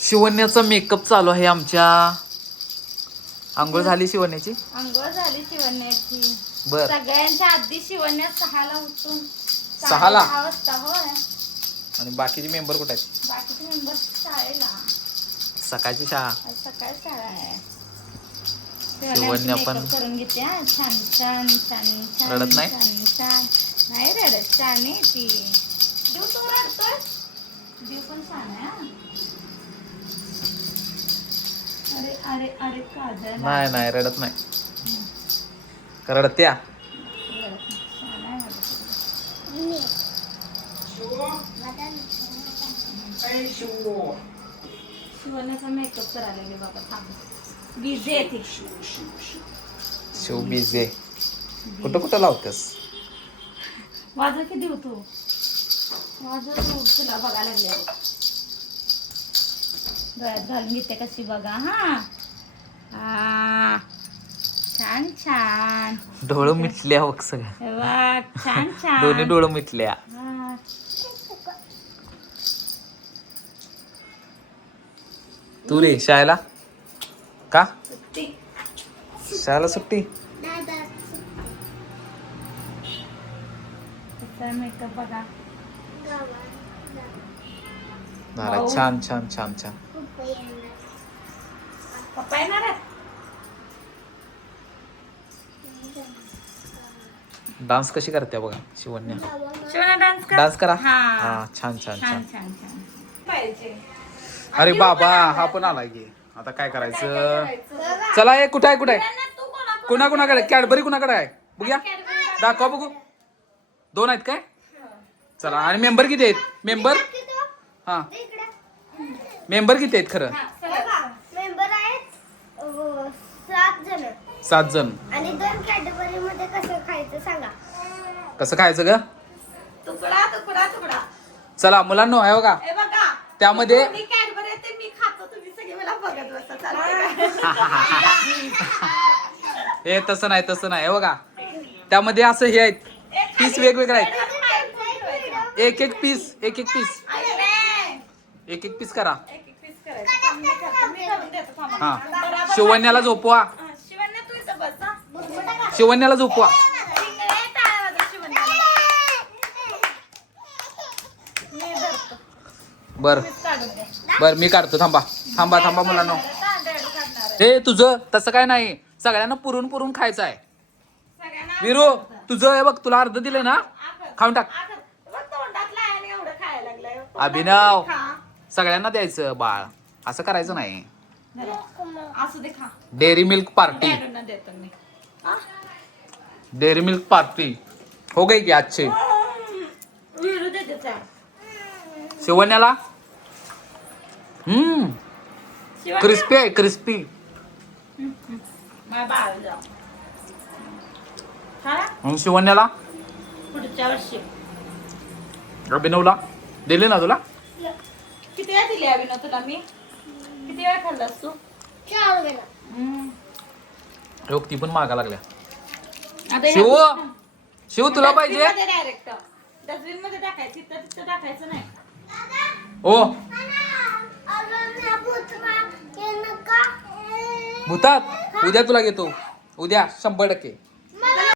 शिवण्याचा मेकअप चालू आहे आमच्या. आंघोळ झाली शिवण्याची? आंघोळ झाली शिवण्याची. बर. सगळ्यांच्या आधी शिवण्या 6ला उठून 6ला? 6 वाजता. होय. आणि बाकीचे मेंबर कुठे आहेत? बाकीचे मेंबर शाळेला. सकाळची शाळा. सकाळी शाळा आहे. शिवण्या पण करून घेते छान छान छान छान. रडत नाही? छान छान नाही रडत. छान आहे ती. देव तो रडतोय. देव पण छान आहे. अरे अरे अरे काजल. नाही रडत नाही. रडत्या. शिवण्याचा मेकअप करायला गेले बाबा. थांब बिझी आहे ती. शिव बिझी. कुठं लावतेस? वाजव किती होतो. वाजव तुला बघायला लागले. डोळ्यात घालून घेते कशी बघा. हा छान छान. डोळं मिटल्या बघ सगळ्या. वाह छान छान. दोन्ही डोळं मिटल्या. तू रे शाळेला का? शाळेला सुट्टी. मेकअप बघा. छान छान छान छान. पप्पा येणार आहेत. डान्स कशी करते बघा शिवण्या. शिवण्या डान्स करा. हा छान छान छान छान. छान छान पाहिजे. अरे बाबा हा पण आला की. आता काय करायचं. चला हे कुठं आहे कुणाकडे कॅडबरी कुणाकडे आहे बघूया. दाखवा बघू. 2 आहेत काय? चला. आणि मेंबर किती आहेत? मेंबर मेंबर किती आहेत खरं? मेंबर आहेत 7 जण. 7 जण. आणि 2 कॅटेगरी मध्ये कसं खायचं सांगा. कसं खायचं ग? तुकडा तुकडा तुकडा. चला मुलांनो आहे बघा. हे बघा त्यामध्ये मी कॅडबरी येते मी खातो. तुम्ही सगळे मला बघत बसा. चालतंय का? हे तसं नाही हे बघा. त्यामध्ये असं हे आहेत. पीस वेगवेगळे आहेत. एक एक पीस ऐकलंय. एक पीस करा. एक पीस करायचं. थांब, मी करतो. मी करून देतो. थांबा. हा. बरोबर. शिवण्याला झोपवा. शिवण्या तू इथं बस हा. शिवण्याला झोपवा. इकडे टाळ्या वाजव शिवण्याला. मी धरतो. बर मीच काढून दे. बर मी काढतो. थांबा मुलांनो. तांदळ काढणार आहे. हे तुझं तसं काय नाही. सगळ्यांना पुरून खायचं आहे. सगळ्यांना विरू तुझं हे बघ तुला अर्ध दिलं ना. खाऊन टाक. बघ तोंडातलं आहे आणि एवढं खायला लागलंय. अभिनव खा. सगळ्यांना द्यायचं बाळ. असं करायचं नाही. असू दे खा. Dairy milk party. डॅडूंना देतो मी. हा? डेअरी मिल्क पार्टी हो गई की आजचे. विरू देते त्या. शिवण्याला शिवण्या. क्रिस्पी आहे क्रिस्पी. माझ्या बाळाला जाऊ. खा ना. मग शिवण्याला पुढच्या वर्षी. अभिनवला दिले ना तुला. किती वेळा दिली अभिनव तुला मी? किती वेळा खाल्लास तू? 4 वेळा. हो ती पण मागा लागल्या. आता शिव तुला पाहिजे. डायरेक्ट डस्टबिन मध्ये टाकायची. तिथं टाकायचं नाही. ओ नका. भूतात उद्या तुला घेतो. उद्या 100%.